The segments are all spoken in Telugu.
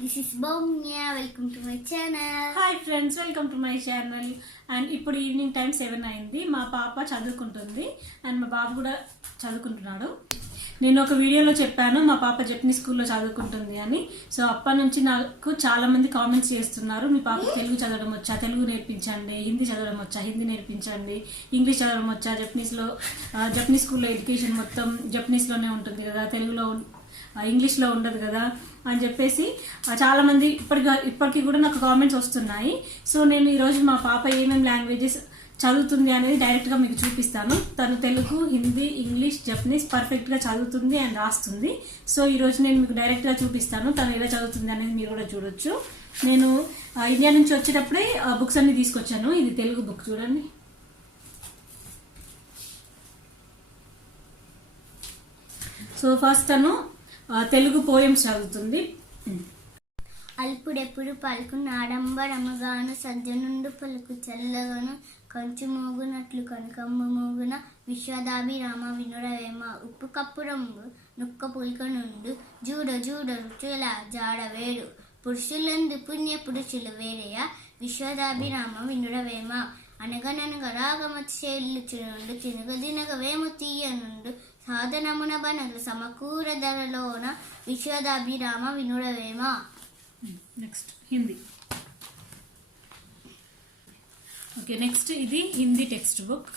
This is Bhumya. Welcome to my channel. Hi friends, welcome to my channel. And ఇప్పుడు ఈవినింగ్ టైం 7 అయింది. మా పాప చదువుకుంటుంది అండ్ మా బాబు కూడా చదువుకుంటున్నాడు. నేను ఒక వీడియోలో చెప్పాను మా పాప జపనీస్ స్కూల్లో చదువుకుంటుంది అని. సో అప్పటి నుంచి నాకు చాలా మంది కామెంట్స్ చేస్తున్నారు, మీ పాప తెలుగు చదవడం వచ్చా, తెలుగు నేర్పించండి, హిందీ చదవడం వచ్చా, హిందీ నేర్పించండి, ఇంగ్లీష్ చదవడం వచ్చా, జపనీస్ స్కూల్లో ఎడ్యుకేషన్ మొత్తం జపనీస్లోనే ఉంటుంది కదా, తెలుగులో ఇంగ్లీష్లో ఉండదు కదా అని చెప్పేసి చాలామంది ఇప్పటికీ కూడా నాకు కామెంట్స్ వస్తున్నాయి. సో నేను ఈరోజు మా పాప ఏమేమి లాంగ్వేజెస్ చదువుతుంది అనేది డైరెక్ట్గా మీకు చూపిస్తాను. తను తెలుగు, హిందీ, ఇంగ్లీష్, జపనీస్ పర్ఫెక్ట్గా చదువుతుంది అండ్ రాస్తుంది. సో ఈరోజు నేను మీకు డైరెక్ట్గా చూపిస్తాను తను ఎలా చదువుతుంది అనేది మీరు కూడా చూడొచ్చు. నేను ఇండియా నుంచి వచ్చేటప్పుడే బుక్స్ అన్ని తీసుకొచ్చాను. ఇది తెలుగు బుక్ చూడండి. సో ఫస్ట్ తను తెలుగు పోయమ్స్ చదువుతుంది. అల్పుడెప్పుడు పలుకున్న ఆడంబరముగాను, సజ్జనుండు పలుకు చల్లగాను, కంచు మోగునట్లు కనకమ్మ మోగున, విశ్వదాభిరామ వినురవేమ, ఉప్పు కప్పురంబు నుక్క పుల్క నుండు, జూడ జూడ రుచుల జాడ వేడు, పురుషులందు పుణ్య పురుషులు వేరేయ, విశ్వదాభిరామ వినురవేమ, అనగననగ రాగమత్సేళ్ళు చునుండు, చినుగ దినగ వేము తీయనుండు, సాధనమున బనలు సమకూర ధరలోన, విశ్వదాభిరామ వినురవేమ. నెక్స్ట్ హిందీ. ఓకే, నెక్స్ట్ ఇది హిందీ టెక్స్ట్ బుక్.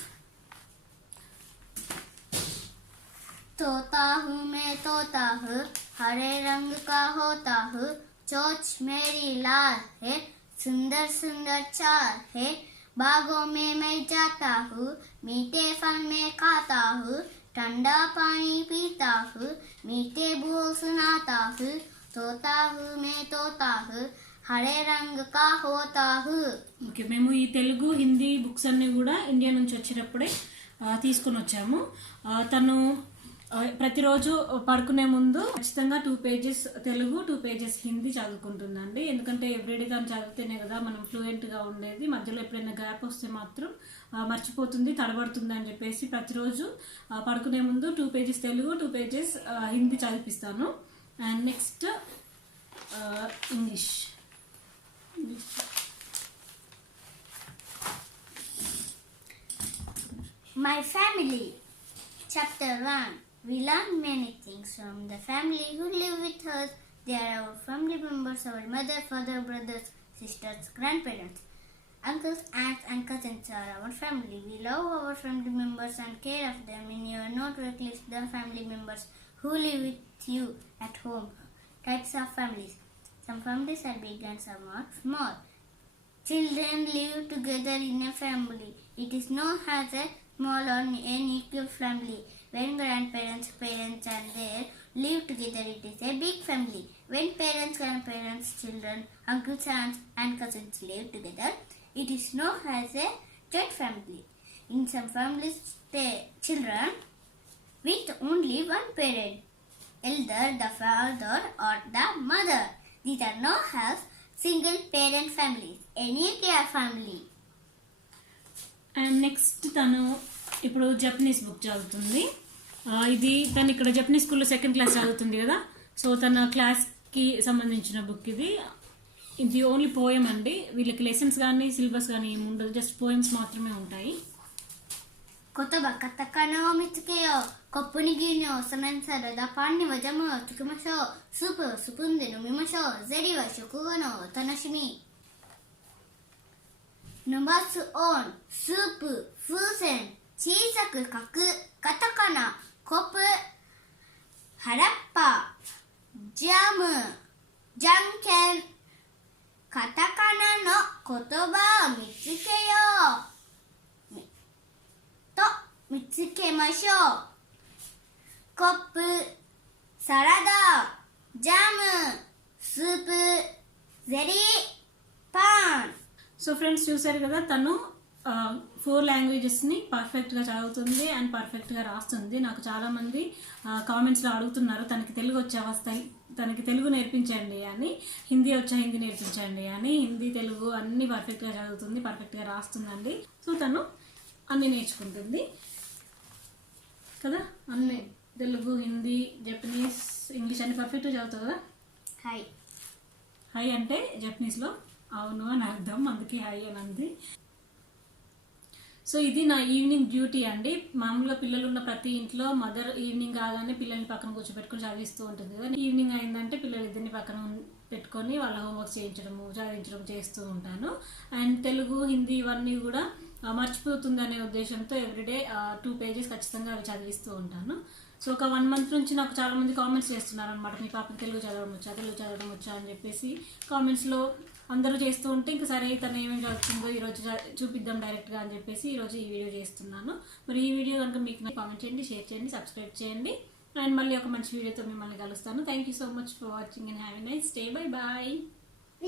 तोता हूँ मैं तोता हूँ, हरे रंग का होता हूँ, चोंच मेरी लाल है, सुंदर सुंदर चाल है, बागों में मैं जाता हूँ, मीठे फल में खाता हूँ, ठंडा पानी पीता हूँ, मीठे बोल सुनाता हूँ, तोता हूँ मैं तोता हूँ, हरे रंग का होता हूँ. ఓకే, మేము ఈ తెలుగు, హిందీ బుక్స్ అన్ని కూడా ఇండియా నుంచి వచ్చేటప్పుడే తీసుకొని వచ్చాము. తను ప్రతిరోజు పడుకునే ముందు ఖచ్చితంగా 2 పేజెస్ తెలుగు, 2 పేజెస్ హిందీ చదువుకుంటుందండి. ఎందుకంటే ఎవ్రీడే తను చదివితేనే కదా మనం ఫ్లూయెంట్గా ఉండేది. మధ్యలో ఎప్పుడైనా గ్యాప్ వస్తే మాత్రం మర్చిపోతుంది, తడబడుతుంది అని చెప్పేసి ప్రతిరోజు పడుకునే ముందు 2 పేజెస్ తెలుగు, 2 పేజెస్ హిందీ చదివిస్తాను. And next English. My family. Chapter 1. We learn many things from the family who live with us. They are our family members, our mother, father, brothers, sisters, grandparents, uncles, aunts, and cousins are our family. We love our family members and care of them. In your notebook, list the family members who live with you at home. Types of families. Some families are big and some are small. Children live together in a family. It is known as a small or an nuclear family. When grandparents, parents and they live together, it is a big family. When parents, grandparents, children, uncles, aunts and cousins live together, it is known as a joint family. In some families, children with only one parent, either the father or the mother. These are known as single parent families, a nuclear family. And next తను ఇప్పుడు జపనీస్ బుక్ చదువుతుంది. ఇది తను ఇక్కడ జపనీస్ స్కూల్లో 2nd క్లాస్ చదువుతుంది కదా. సో తన క్లాస్కి సంబంధించిన బుక్ ఇది. ఇది ఓన్లీ పోయం అండి. వీళ్ళకి లెసన్స్ కానీ సిలబస్ కానీ ఏమి ఉండదు, జస్ట్ పోయమ్స్ మాత్రమే ఉంటాయి. 言葉カタカナを見つけよう。コップに牛乳をお皿にサラダ、パンにはジャムをつけましょう。スープをスプーンで飲みましょう。ゼリーは食後のお楽しみ。伸ばすオン、スープ、風船、小さく書く、カタカナ、コップ、原っぱ、ジャム、じゃんけん。カタカナの言葉を見つけよう。と見つけましょう。コップ、サラダ、ジャム、スープ、ゼリー、パン. సో ఫ్రెండ్స్ చూసారు కదా, తను 4 లాంగ్వేజెస్ని పర్ఫెక్ట్గా చదువుతుంది అండ్ పర్ఫెక్ట్గా రాస్తుంది. నాకు చాలామంది కామెంట్స్లో అడుగుతున్నారు తనకి తెలుగు వచ్చా, తనకి తెలుగు నేర్పించండి అని, హిందీ వచ్చా హిందీ నేర్పించండి అని. హిందీ, తెలుగు అన్నీ పర్ఫెక్ట్గా చదువుతుంది, పర్ఫెక్ట్గా రాస్తుందండి. సో తను అన్నీ నేర్చుకుంటుంది కదా. అన్నీ తెలుగు, హిందీ, జపనీస్, ఇంగ్లీష్ అన్ని పర్ఫెక్ట్గా చదువుతుంది కదా. హాయ్. హై అంటే జపనీస్లో అవును అని అర్థం, అందుకే హై అని అంది. సో ఇది నా ఈవినింగ్ డ్యూటీ అండి. మామూలుగా పిల్లలు ఉన్న ప్రతి ఇంట్లో మదర్ ఈవినింగ్ కాగానే పిల్లల్ని పక్కన కూర్చోబెట్టుకుని చదివిస్తూ ఉంటుంది కదా. ఈవినింగ్ అయిందంటే పిల్లలిద్దరిని పక్కన పెట్టుకొని వాళ్ళ హోంవర్క్ చేయించడము చదివించడం చేస్తూ ఉంటాను. అండ్ తెలుగు హిందీ ఇవన్నీ కూడా మర్చిపోతుందనే ఉద్దేశంతో ఎవ్రీడే 2 pages ఖచ్చితంగా అవి చదివిస్తూ ఉంటాను. సో ఒక 1 month నుంచి నాకు చాలా మంది కామెంట్స్ చేస్తున్నారు అనమాట, మీ పాపకి తెలుగు చదవడం వచ్చా అని చెప్పేసి కామెంట్స్లో అందరూ చేస్తూ ఉంటే ఇంకా సరే తను ఏమేమి చదువుతుందో ఈరోజు చూపిద్దాం డైరెక్ట్గా అని చెప్పేసి ఈరోజు ఈ వీడియో చేస్తున్నాను. మరి ఈ వీడియో కనుక మీకు కామెంట్ చేయండి, షేర్ చేయండి, సబ్స్క్రైబ్ చేయండి. అండ్ మళ్ళీ ఒక మంచి వీడియోతో మిమ్మల్ని కలుస్తాను. Thank you so much for watching and have a nice day. Bye bye.